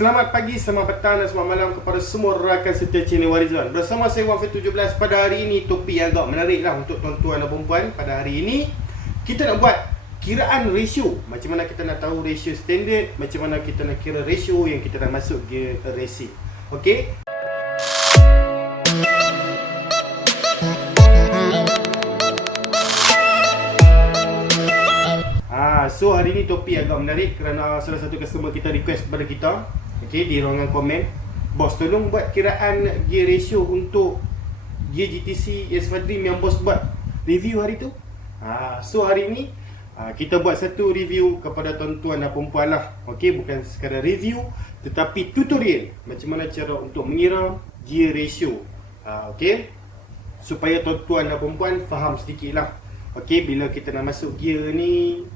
Selamat pagi, selamat petang dan selamat malam kepada semua rakan setia channel Warizon. Bersama saya Wafid 17. Pada hari ini topik yang agak menarik lah untuk tuan-tuan dan perempuan. Pada hari ini kita nak buat kiraan ratio. Macam mana kita nak tahu ratio standard, macam mana kita nak kira ratio yang kita nak masuk gear racing. Okey. So hari ni topik agak menarik kerana salah satu customer kita request kepada kita, okey, di ruangan komen, bos tolong buat kiraan gear ratio untuk gear GTC ES5 Dream yang bos buat review hari tu. So hari ni kita buat satu review kepada tuan-tuan dan perempuan lah. Okey, bukan sekadar review tetapi tutorial macam mana cara untuk mengira gear ratio. Okey, supaya tuan-tuan dan perempuan faham sedikit lah. Okey, bila kita nak masuk gear ni,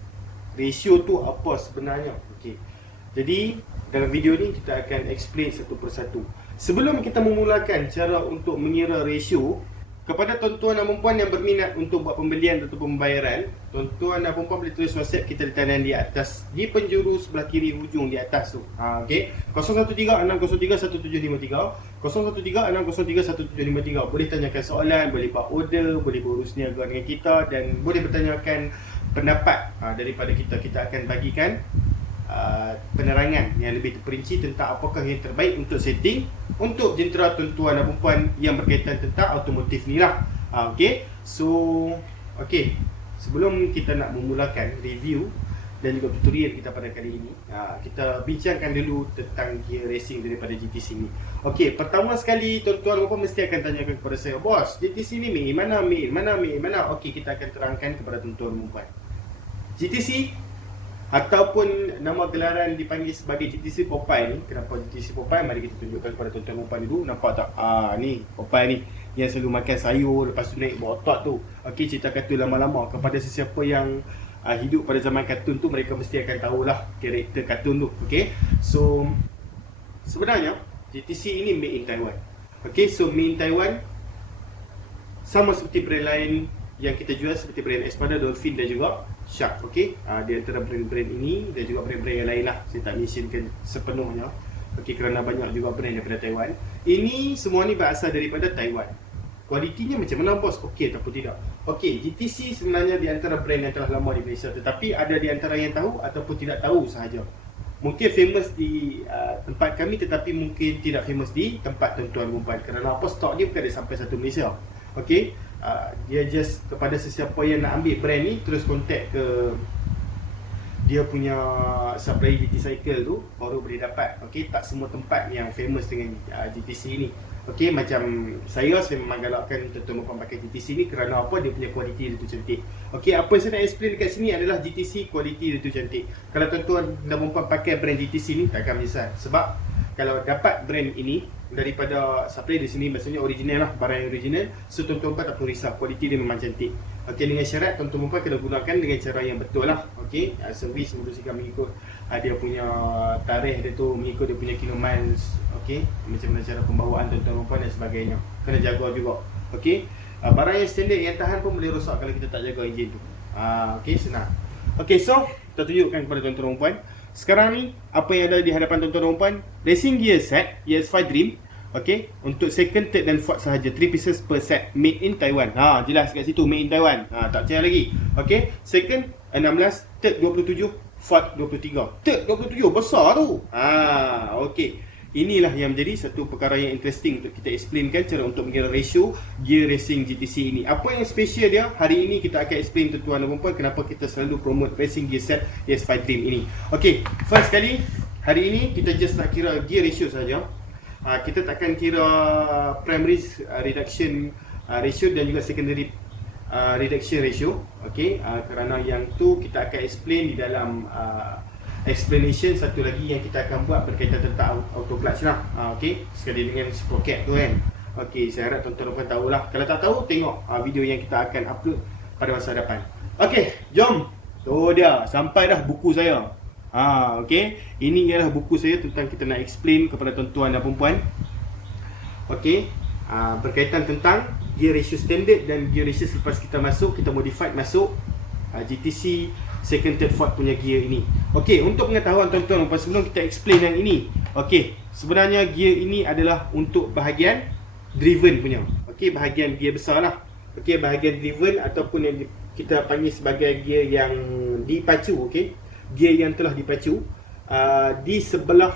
ratio tu apa sebenarnya. Okey. Jadi dalam video ni kita akan explain satu persatu. Sebelum kita memulakan cara untuk mengira ratio, kepada tuan-tuan dan perempuan yang berminat untuk buat pembelian atau pembayaran, tuan-tuan dan perempuan boleh tulis WhatsApp kita di talian di atas, di penjuru sebelah kiri hujung di atas tu. Okey. 0136031753, 0136031753. Boleh tanyakan soalan, boleh buat order, boleh berurus niaga dengan kita dan boleh bertanyakan pendapat daripada kita. Kita akan bagikan penerangan yang lebih terperinci tentang apakah yang terbaik untuk setting untuk jentera tuan-tuan dan perempuan yang berkaitan tentang automotif ni lah. Okey. So, okey. Sebelum kita nak memulakan review dan juga tutorial kita pada kali ini, kita bincangkan dulu tentang gear racing daripada GTC ni. Okey, pertama sekali tuan-tuan dan perempuan mesti akan tanyakan kepada saya, bos, GTC ni main mana? Okey, kita akan terangkan kepada tuan-tuan dan perempuan. GTC ataupun nama gelaran dipanggil sebagai GTC Popeye ni. Kenapa GTC Popeye? Mari kita tunjukkan kepada tuan-tuan perempuan dulu. Nampak tak? Ni Popeye ni yang selalu makan sayur, lepas tu naik berotot tu. Okey, cerita kartun lama-lama. Kepada sesiapa yang hidup pada zaman kartun tu, mereka mesti akan tahulah karakter kartun tu. Okey. So sebenarnya GTC ini made in Taiwan. Okey, so made in Taiwan sama seperti brand lain yang kita jual seperti brand Espada, Dolphin dan juga Shark. Okey, di antara brand-brand ini dan juga brand-brand yang lain lah, saya tak mentionkan sepenuhnya. Okey, kerana banyak juga brand daripada Taiwan. Ini semua ni berasal daripada Taiwan. Kualitinya macam mana, bos? Okey ataupun tidak? Okey, GTC sebenarnya di antara brand yang telah lama di Malaysia, tetapi ada di antara yang tahu ataupun tidak tahu sahaja. Mungkin famous di tempat kami tetapi mungkin tidak famous di tempat tuan-tuan perempuan. Kerana apa, stok dia bukan ada sampai satu Malaysia. Okey, dia just kepada sesiapa yang nak ambil brand ni, terus contact ke dia punya supplier GT Cycle tu, baru boleh dapat. Okey, tak semua tempat yang famous dengan GTC ni. Okey, macam saya memang galakkan tuan-tuan perempuan pakai GTC ni kerana apa? Dia punya kualiti dia tu cantik. Okey, apa yang saya nak explain dekat sini adalah GTC kualiti dia tu cantik. Kalau tuan-tuan dan perempuan pakai brand GTC ni, takkan menyesal. Sebab kalau dapat brand ini daripada supplier di sini, maksudnya original lah, barang yang original, so tuan-tuan tak perlu risau, kualiti dia memang cantik. Okey, dengan syarat tuan-tuan perempuan kena gunakan dengan cara yang betul lah. Okey, servis membersihkan mengikut dia punya tarikh dia tu, mengikut dia punya kilomiles. Okey, macam mana cara pembawaan tuan-tuan perempuan dan sebagainya, kena jaga juga. Okey, barang yang standard yang tahan pun boleh rosak kalau kita tak jaga enjin tu. Okey, senang. Okey, so kita tunjukkan kepada tuan-tuan perempuan. Sekarang ni apa yang ada di hadapan tuan-tuan dan perempuan, racing gear set ES5 Dream. Okey, untuk second, third dan fourth sahaja, 3 pieces per set, made in Taiwan. Jelas kat situ made in Taiwan. Tak percaya lagi. Okey, second 16, third 27, fourth 23. Third 27 besar tu. Okey. Inilah yang menjadi satu perkara yang interesting untuk kita explainkan cara untuk mengira ratio gear racing GTC ini. Apa yang special dia? Hari ini kita akan explain tuan-tuan dan perempuan kenapa kita selalu promote racing gear set ES5 Dream ini. Okey, first kali hari ini kita just nak kira gear ratio saja. Kita takkan kira primary reduction ratio dan juga secondary reduction ratio. Okey, kerana yang tu kita akan explain di dalam explanation satu lagi yang kita akan buat berkaitan tentang auto clutch lah. Okey, sekali dengan sprocket tu kan. Okey, saya harap tuan-tuan tahulah. Kalau tak tahu, tengok video yang kita akan upload pada masa hadapan. Okey, jom. Tu dia, sampai dah buku saya. Okey, ini ialah buku saya tentang kita nak explain kepada tuan-tuan dan perempuan. Okey, berkaitan tentang gear ratio standard dan gear ratio selepas kita masuk, kita modified masuk GTC second, third, fourth punya gear ini. Okey, untuk pengetahuan tuan-tuan, sebelum kita explain yang ini, Okey, sebenarnya gear ini adalah untuk bahagian driven punya. Okey, bahagian gear besar lah. Okey, bahagian driven ataupun yang kita panggil sebagai gear yang dipacu. Okey, gear yang telah dipacu di sebelah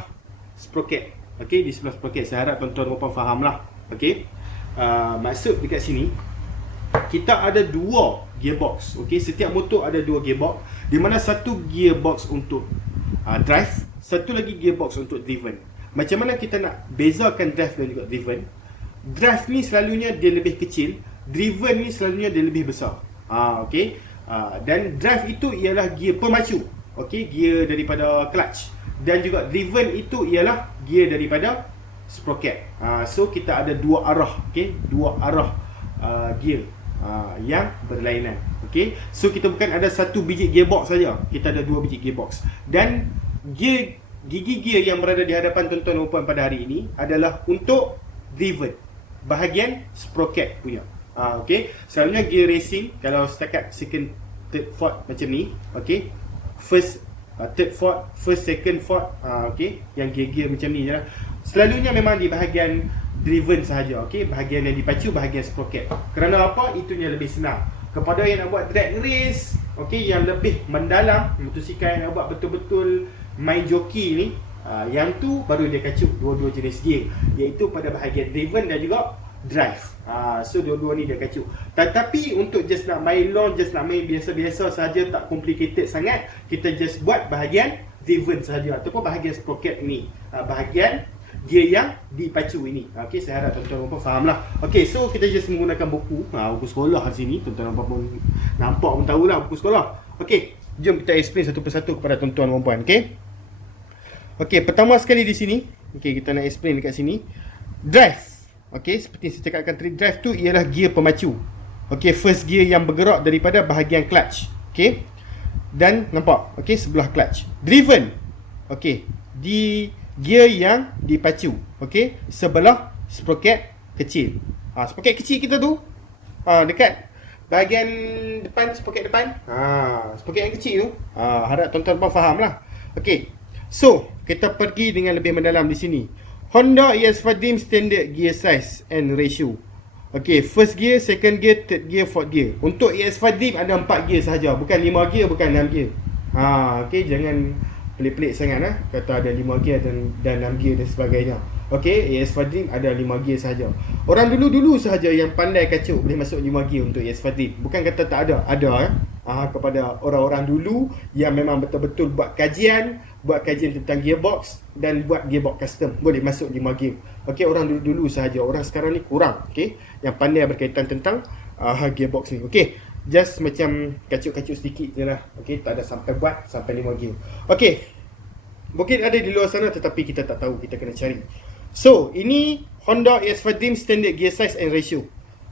sprocket. Okey, di sebelah sprocket. Saya harap tuan-tuan dan puan faham lah. Okey, maksud dekat sini kita ada dua gearbox. Okey, setiap motor ada dua gearbox, di mana satu gearbox untuk drive, satu lagi gearbox untuk driven. Macam mana kita nak bezakan drive dan juga driven? Drive ni selalunya dia lebih kecil, driven ni selalunya dia lebih besar. Okey. Dan drive itu ialah gear pemacu. Okey, gear daripada clutch. Dan juga driven itu ialah gear daripada sprocket. So kita ada dua arah, okey, dua arah gear yang berlainan. Okey, so kita bukan ada satu biji gearbox saja, kita ada dua biji gearbox. Dan gigi gear yang berada di hadapan tuan-tuan dan puan pada hari ini adalah untuk driven, bahagian sprocket punya. Okey, selalunya gear racing kalau setakat second, third, fourth macam ni, okey, first, third, fourth, first, second, fourth, okey, yang gear-gear macam ni je lah. Selalunya memang di bahagian driven sahaja, okey, bahagian yang dipacu, bahagian sprocket. Kerana apa? Itunya lebih senang. Kepada yang nak buat drag race, okey, yang lebih mendalam, motosikal yang nak buat betul-betul main joki ni, yang tu baru dia kacuk dua-dua jenis gear, iaitu pada bahagian driven dan juga drive. So dua-dua ni dia kacuk. Tetapi untuk just nak main long, just nak main biasa-biasa saja, tak complicated sangat, kita just buat bahagian driven saja ataupun bahagian sprocket ni, bahagian gear yang dipacu ini. Okey, saya harap tuan-tuan dan puan faham lah. Okey, so kita just menggunakan buku sekolah di sini. Tuan-tuan dan puan pun nampak pun tahulah buku sekolah. Okey, jom kita explain satu persatu kepada tuan-tuan dan puan. Okey. Okey, pertama sekali di sini, okey, kita nak explain dekat sini. Drive. Okey, seperti saya cakapkan tadi, drive tu ialah gear pemacu. Okey, first gear yang bergerak daripada bahagian clutch. Okey. Dan nampak, okey, sebelah clutch. Driven. Okey, di gear yang dipacu, okey, sebelah sprocket kecil. Sprocket kecil kita tu dekat bahagian depan, sprocket depan. Sprocket yang kecil tu. Harap tuan-tuan puan faham lah. Okey. So, kita pergi dengan lebih mendalam di sini. Honda ES5 Dream standard gear size and ratio. Okey, first gear, second gear, third gear, fourth gear. Untuk ES5 Dream ada 4 gear sahaja, bukan 5 gear, bukan 6 gear. Okey, jangan pelik-pelik sangat kata ada 5 gear dan 6 gear dan sebagainya. Okey, ES5 Dream ada 5 gear sahaja. Orang dulu-dulu sahaja yang pandai kacau boleh masuk 5 gear untuk ES5 Dream. Bukan kata tak ada, kepada orang-orang dulu yang memang betul-betul buat kajian tentang gearbox dan buat gearbox custom, boleh masuk 5 gear. Okey, orang dulu-dulu sahaja. Orang sekarang ni kurang, okey, yang pandai berkaitan tentang gearbox ni. Okey, just macam kacuk-kacuk sedikit je lah. Okey, tak ada sampai buat sampai 5 gear. Okey, mungkin ada di luar sana tetapi kita tak tahu, kita kena cari. So, ini Honda ES5 Dream standard gear size and ratio.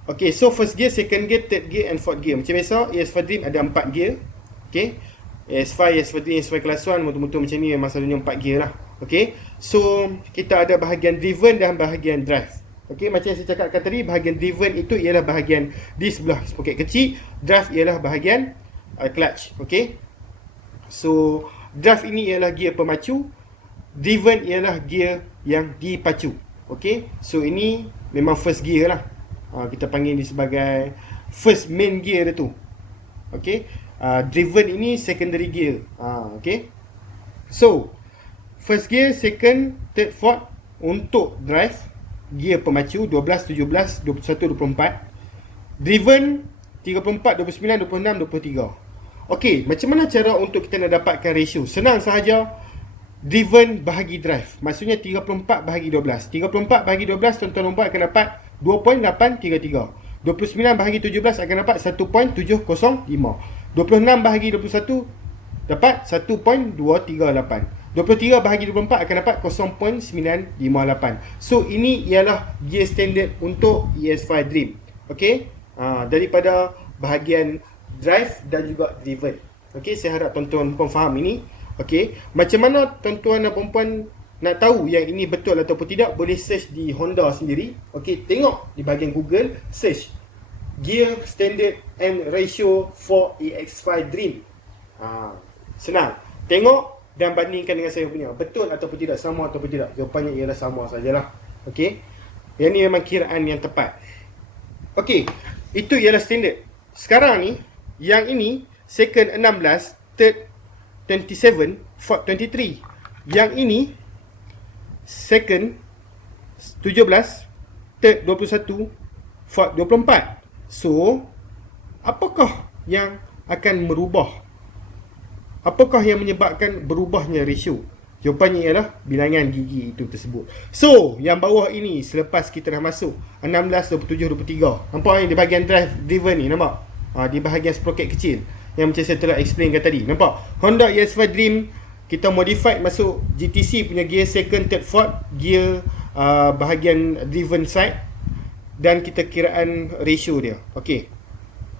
Okey, so first gear, second gear, third gear and fourth gear. Macam biasa, ES5 Dream ada 4 gear. Okey, ES5 Dream, ES5 Class 1, motor-motor macam ni memang selalunya 4 gear lah. Okey, so kita ada bahagian driven dan bahagian drive. Okey, macam yang saya cakapkan tadi, bahagian driven itu ialah bahagian di sebelah sprocket kecil, drive ialah bahagian clutch. Okey, so drive ini ialah gear pemacu, driven ialah gear yang dipacu. Okey, so ini memang first gear lah. Kita panggil ini sebagai first main gear dia tu. Okey, driven ini secondary gear. Okey, so first gear, second, third, fourth untuk drive, gear pemacu 12, 17, 21, 24. Driven 34, 29, 26, 23. Okey, macam mana cara untuk kita nak dapatkan ratio? Senang sahaja. Driven bahagi drive, maksudnya 34 bahagi 12. 34 bahagi 12, tuan-tuan nombor akan dapat 2.833. 29 bahagi 17 akan dapat 1.705. 26 bahagi 21 dapat 1.238. 23 bahagi 24 akan dapat 0.958. So ini ialah gear standard untuk ES5 Dream. Okey, daripada bahagian drive dan juga driven. Okey, saya harap tuan-tuan puan faham ini. Okey, macam mana tuan-tuan dan puan-puan nak tahu yang ini betul ataupun tidak? Boleh search di Honda sendiri. Okey, tengok di bahagian Google, search gear standard and ratio for EX5 Dream. Senang. Tengok dan bandingkan dengan saya punya. Betul ataupun tidak, sama ataupun tidak? Jawapannya ialah sama sajalah. Okey. Yang ni memang kiraan yang tepat. Okey. Itu ialah standard. Sekarang ni, yang ini second 16, third 27, fourth 23. Yang ini second 17, third 21, fourth 24. So, apakah yang akan merubah? Apakah yang menyebabkan berubahnya ratio? Jawapannya ialah bilangan gigi itu tersebut. So, yang bawah ini selepas kita dah masuk 16, 27, 23. Nampak ni di bahagian drive driven ni, nampak? Di bahagian sprocket kecil yang macam saya telah explainkan tadi. Nampak? Honda ES5 Dream kita modified masuk GTC punya gear second, third, fourth, gear bahagian driven side, dan kita kiraan ratio dia. Okey.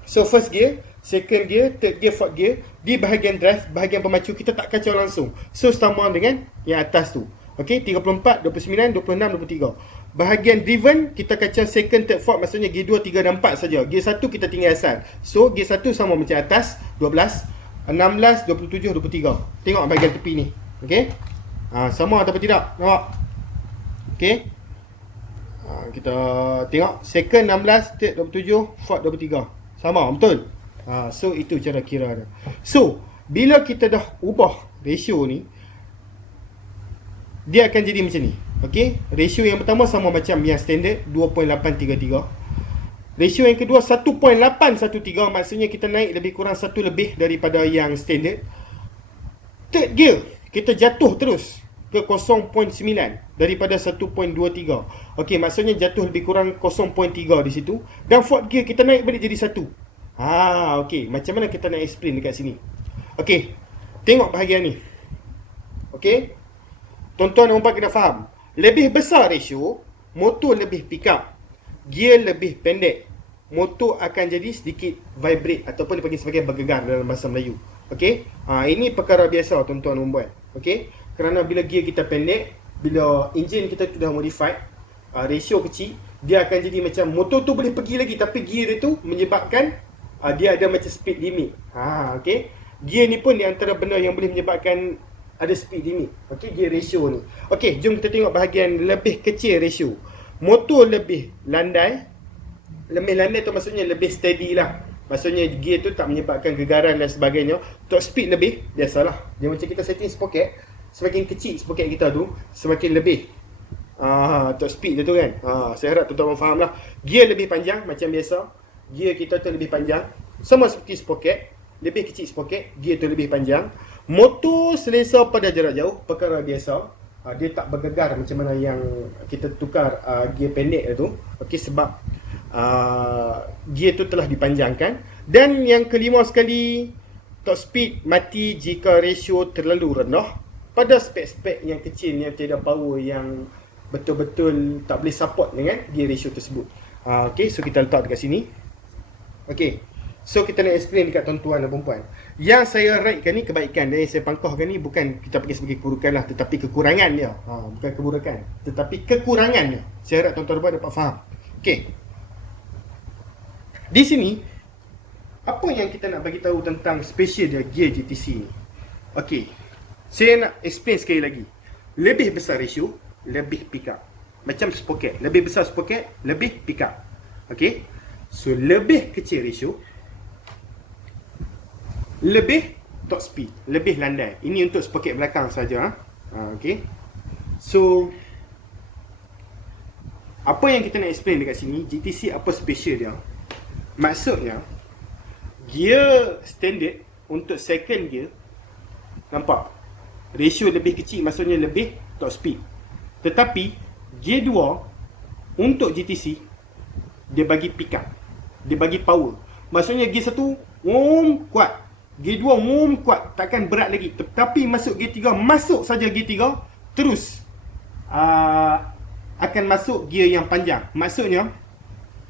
So first gear, second gear, third gear, fourth gear. Di bahagian drive, bahagian pemacu kita tak kacau langsung. So sama dengan yang atas tu. Okey, 34, 29, 26, 23. Bahagian driven kita kacau second, third, fourth, maksudnya gear 2, 3 dan 4 saja. Gear 1 kita tinggal asal. So gear 1 sama macam atas, 12, 16, 27, 23. Tengok bahagian tepi ni. Okey. Sama ataupun tidak? Nampak? Okey. Kita tengok second 16, third 27, fourth 23. Sama, betul? So itu cara kira dia. So, bila kita dah ubah ratio ni, dia akan jadi macam ni. Okey, ratio yang pertama sama macam yang standard 2.833. Ratio yang kedua 1.813, maksudnya kita naik lebih kurang 1 lebih daripada yang standard. Third gear kita jatuh terus ke 0.9 daripada 1.23. Okey, maksudnya jatuh lebih kurang 0.3 di situ. Dan fourth gear kita naik balik jadi 1. Okey, macam mana kita nak explain dekat sini? Okey, tengok bahagian ni. Okey, tuan-tuan dan puan kena faham. Lebih besar ratio, motor lebih pick up, gear lebih pendek, motor akan jadi sedikit vibrate ataupun dipanggil sebagai bergegar dalam bahasa Melayu. Okey, ini perkara biasa tuan-tuan dan puan. Okey, kerana bila gear kita pendek, bila enjin kita sudah modified, ratio kecil, dia akan jadi macam motor tu boleh pergi lagi, tapi gear dia tu menyebabkan dia ada macam speed limit. Okey, gear ni pun di antara benda yang boleh menyebabkan ada speed limit. Okey, gear ratio ni. Okey, jom kita tengok bahagian lebih kecil ratio. Motor lebih landai. Lebih landai tu maksudnya lebih steady lah. Maksudnya gear tu tak menyebabkan gegaran dan sebagainya. Top speed lebih, biasalah. Dia macam kita setting sprocket, semakin kecil sprocket kita tu, semakin lebih top speed dia tu kan. Saya harap tuan-tuan faham lah. Gear lebih panjang macam biasa. Gear kita tu lebih panjang. Sama seperti sprocket, lebih kecil sprocket, gear tu lebih panjang. Motor selesa pada jarak jauh, perkara biasa. Dia tak bergegar macam mana yang kita tukar gear pendek tu. Okey, sebab gear tu telah dipanjangkan. Dan yang kelima sekali, top speed mati jika ratio terlalu rendah pada spek-spek yang kecil yang tiada power, yang betul-betul tak boleh support dengan gear ratio tersebut. Okey, so kita letak dekat sini. Okey, so kita nak explain dekat tuan-tuan dan perempuan. Yang saya ratekan ni kebaikan, dan yang saya pangkahkan ni bukan kita panggil sebagai keburukan lah, tetapi kekurangan dia. Bukan keburukan, tetapi kekurangan dia. Saya harap tuan-tuan dan perempuan dapat faham. Okey, di sini apa yang kita nak bagi tahu tentang special dia gear GTC ni? Okey, saya nak explain sekali lagi. Lebih besar ratio, lebih pick up. Macam sprocket, lebih besar sprocket, lebih pick up. Okey, so lebih kecil ratio, lebih top speed, lebih landai. Ini untuk sprocket belakang saja. Okey, so apa yang kita nak explain dekat sini, GTC apa special dia? Maksudnya gear standard untuk second gear, nampak ratio lebih kecil, maksudnya lebih top speed. Tetapi gear 2 untuk GTC, dia bagi pick up, dia bagi power. Maksudnya gear 1 kuat, gear 2 kuat, takkan berat lagi. Tetapi masuk gear 3, masuk saja gear 3, terus akan masuk gear yang panjang. Maksudnya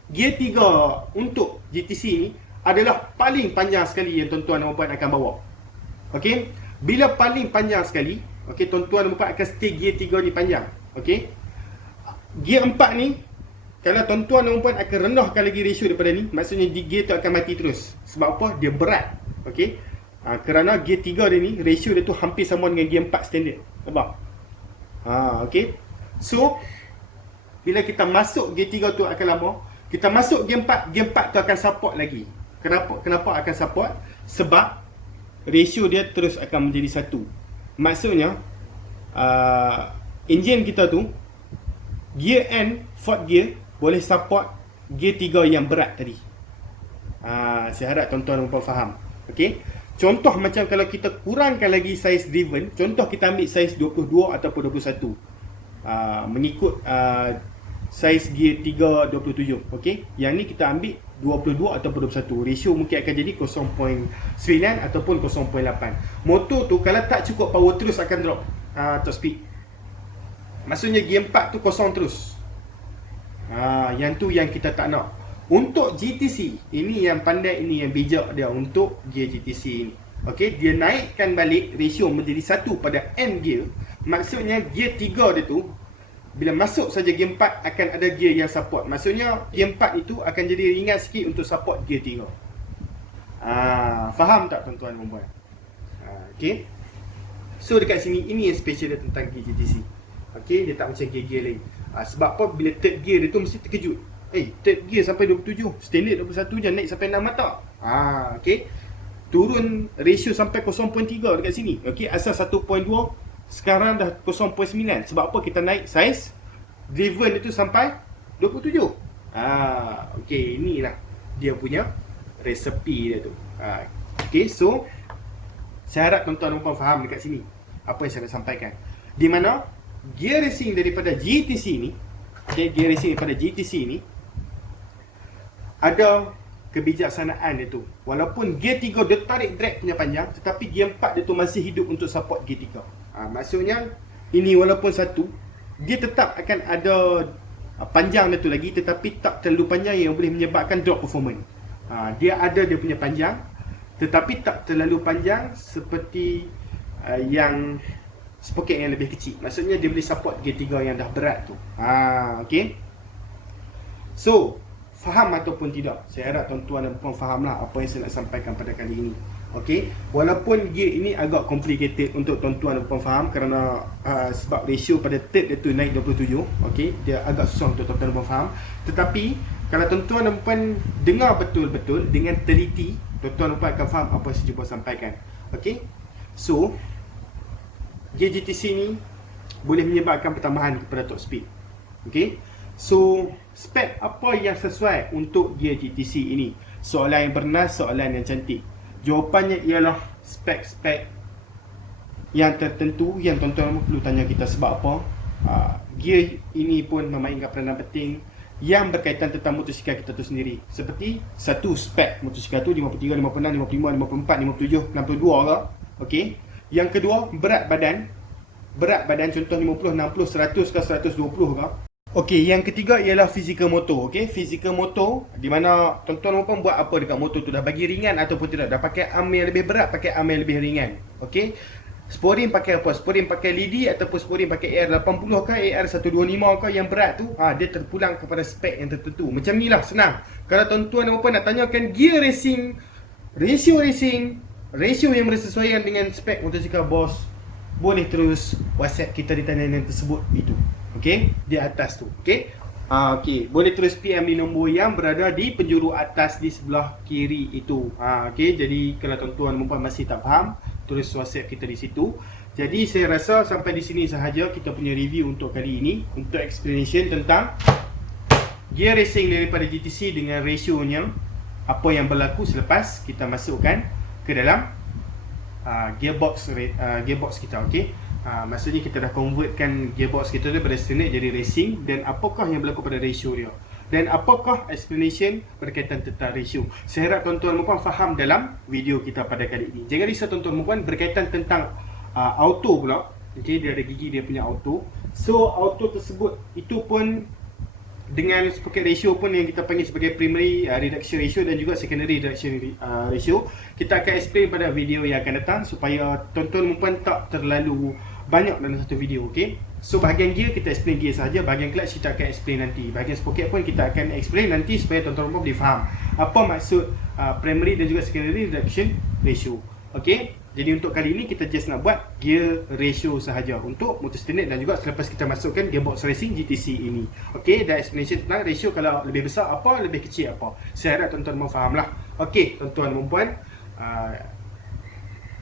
gear 3 untuk GTC ni adalah paling panjang sekali yang tuan-tuan dan puan akan bawa. Okey, bila paling panjang sekali, okey, tuan-tuan dan puan akan stay gear 3 ni panjang. Okey, gear 4 ni, kalau tuan-tuan dan puan akan rendahkan lagi ratio daripada ni, maksudnya di gear tu akan mati terus. Sebab apa? Dia berat. Okey, Kerana gear 3 dia ni ratio dia tu hampir sama dengan gear 4 standard. Nampak? Okay. So bila kita masuk gear 3 tu akan lama. Kita masuk gear 4 tu akan support lagi. Kenapa akan support? Sebab ratio dia terus akan menjadi satu. Maksudnya enjin kita tu gear N, fourth gear boleh support gear 3 yang berat tadi. Saya harap tuan-tuan dan puan faham. Okey. Contoh macam kalau kita kurangkan lagi saiz driven, contoh kita ambil saiz 22 ataupun 21. Mengikut saiz gear 3 27. Okey. Yang ni kita ambil 22 ataupun 21. Ratio mungkin akan jadi 0.9 ataupun 0.8. Motor tu kalau tak cukup power terus akan drop top speed. Maksudnya gear 4 tu kosong terus. Yang tu yang kita tak nak. Untuk GTC, ini yang pandai, ini yang bijak dia untuk gear GTC ini. Okey, dia naikkan balik ratio menjadi 1 pada N gear. Maksudnya gear 3 dia tu bila masuk saja gear 4 akan ada gear yang support. Maksudnya gear 4 itu akan jadi ringan sikit untuk support gear 3. Faham tak tuan-tuan dan puan? Okey. So dekat sini ini yang special dia tentang gear GTC. Okey, dia tak macam gear-gear lain. Sebab apa? Bila third gear dia tu mesti terkejut. Third gear sampai 27, standard 21 je, naik sampai 6 mata. Okey. Turun ratio sampai 0.3 dekat sini. Okey, asal 1.2 sekarang dah 0.9. Sebab apa? Kita naik saiz driven itu sampai 27. Okey, inilah dia punya resepi dia tu. Okey, so saya harap tuan-tuan dan puan faham dekat sini apa yang saya nak sampaikan. Di mana gear racing daripada GTC ni, gear racing daripada GTC ni ada kebijaksanaan dia tu. Walaupun gear 3 dia tarik drag punya panjang, tetapi gear 4 dia tu masih hidup untuk support gear 3. Maksudnya ini walaupun satu, dia tetap akan ada panjang dia tu lagi, tetapi tak terlalu panjang yang boleh menyebabkan drop performance. Dia ada dia punya panjang, tetapi tak terlalu panjang seperti yang sprocket yang lebih kecil. Maksudnya dia boleh support gear 3 yang dah berat tu. Okay. So faham ataupun tidak? Saya harap tuan-tuan dan puan fahamlah apa yang saya nak sampaikan pada kali ini. Okey, walaupun gear ini agak complicated untuk tuan-tuan dan puan faham kerana sebab ratio pada third dia tu naik 27. Okey, dia agak susah untuk tuan-tuan dan puan faham. Tetapi kalau tuan-tuan dan puan dengar betul-betul dengan teliti, tuan-tuan dan puan akan faham apa yang saya cuba sampaikan. Okey. So gear GTC ni boleh menyebabkan pertambahan kepada top speed. Okey. So spek apa yang sesuai untuk gear GTC ini? Soalan yang bernas, soalan yang cantik. Jawapannya ialah spek-spek yang tertentu yang tuan-tuan perlu tanya kita. Sebab apa? Gear ini pun memainkan peranan penting yang berkaitan tentang motosikal kita tu sendiri. Seperti satu spek motosikal tu 53, 56, 55, 54, 57, 62 ke? Okey. Yang kedua, berat badan. Berat badan contoh 50, 60, 100 ke 120 ke? Okey, yang ketiga ialah fizikal motor. Okey, fizikal motor di mana tuan-tuan pun buat apa dekat motor tu, dah bagi ringan ataupun tidak, dah pakai arm yang lebih berat, pakai arm yang lebih ringan. Okey. Sporing pakai apa? Sporing pakai Lidi ataupun sporing pakai AR80 ke, AR125 ke yang berat tu, dia terpulang kepada spek yang tertentu. Macam ni lah, senang. Kalau tuan-tuan dan puan nak tanyakan gear racing, ratio yang bersesuaian dengan spek motosikal bos, boleh terus WhatsApp kita di talian tersebut itu. Okey, di atas tu. Okey. Okey, boleh terus PM di nombor yang berada di penjuru atas di sebelah kiri itu. Okey, jadi kalau tuan-tuan dan puan masih tak faham, terus WhatsApp kita di situ. Jadi saya rasa sampai di sini sahaja kita punya review untuk kali ini, untuk explanation tentang gear racing daripada GTC dengan rasionya, apa yang berlaku selepas kita masukkan ke dalam gearbox kita. Okey. Maksudnya kita dah convertkan gearbox kita daripada standard jadi racing, dan apakah yang berlaku pada ratio dia, dan apakah explanation berkaitan tentang ratio. Saya harap tuan-tuan dan puan faham dalam video kita pada kali ini. Jangan risau tuan-tuan dan puan, berkaitan tentang auto pula. Okay, dia ada gigi dia punya auto. So auto tersebut itu pun dengan sprocket ratio pun yang kita panggil sebagai primary reduction ratio dan juga secondary reduction ratio. Kita akan explain pada video yang akan datang supaya tuan-tuan dan puan tak terlalu banyak dalam satu video. Okay. So bahagian gear kita explain gear saja, bahagian clutch kita akan explain nanti, bahagian sprocket pun kita akan explain nanti supaya tuan-tuan boleh faham apa maksud primary dan juga secondary reduction ratio. Okey, jadi untuk kali ini kita just nak buat gear ratio sahaja untuk motor standard dan juga selepas kita masukkan gearbox racing GTC ini. Okey, dan explanation tentang ratio kalau lebih besar apa, lebih kecil apa. Saya harap tuan-tuan memfaham lah. Okey, tuan-tuan dan puan,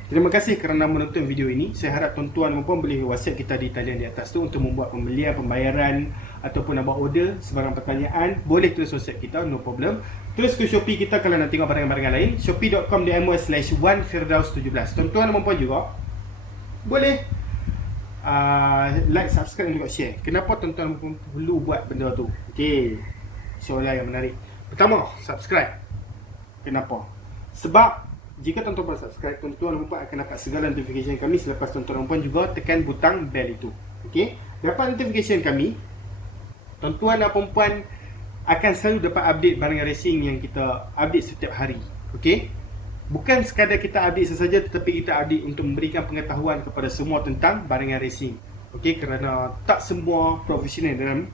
terima kasih kerana menonton video ini. Saya harap tuan-tuan dan puan boleh WhatsApp kita di talian di atas tu untuk membuat pembelian, pembayaran ataupun nak buat order, sebarang pertanyaan, boleh tulis WhatsApp kita, no problem. Terus ke Shopee kita kalau nak tengok barang-barang lain, shopee.com.my/1firdaus17. Tuan-tuan dan puan juga boleh like, subscribe dan juga share. Kenapa tuan-tuan dan puan perlu buat benda tu? Okey, soalan yang menarik. Pertama, subscribe. Kenapa? Sebab jika tuan-tuan subscribe, tuan-tuan dan puan akan dapat segala notification kami. Selepas tuan-tuan dan puan juga tekan butang bell itu. Okey, dapat notification kami, tuan-tuan dan puan akan selalu dapat update barangan racing yang kita update setiap hari. Okey, bukan sekadar kita update sesaja, tetapi kita update untuk memberikan pengetahuan kepada semua tentang barangan racing. Okey, kerana tak semua profesional dalam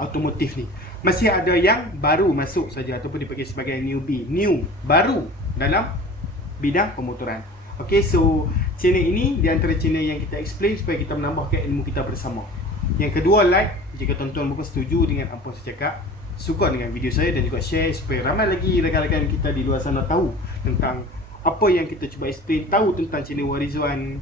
automotif ni. Masih ada yang baru masuk saja ataupun dipanggil sebagai newbie, baru dalam bidang pemotoran. Okey, so channel ini di antara channel yang kita explain supaya kita menambahkan ilmu kita bersama. Yang kedua, like jika tuan-tuan bukan setuju dengan apa saya cakap, suka dengan video saya, dan juga share supaya ramai lagi rakan-rakan kita di luar sana tahu tentang apa yang kita cuba explain, tahu tentang channel Warizwan,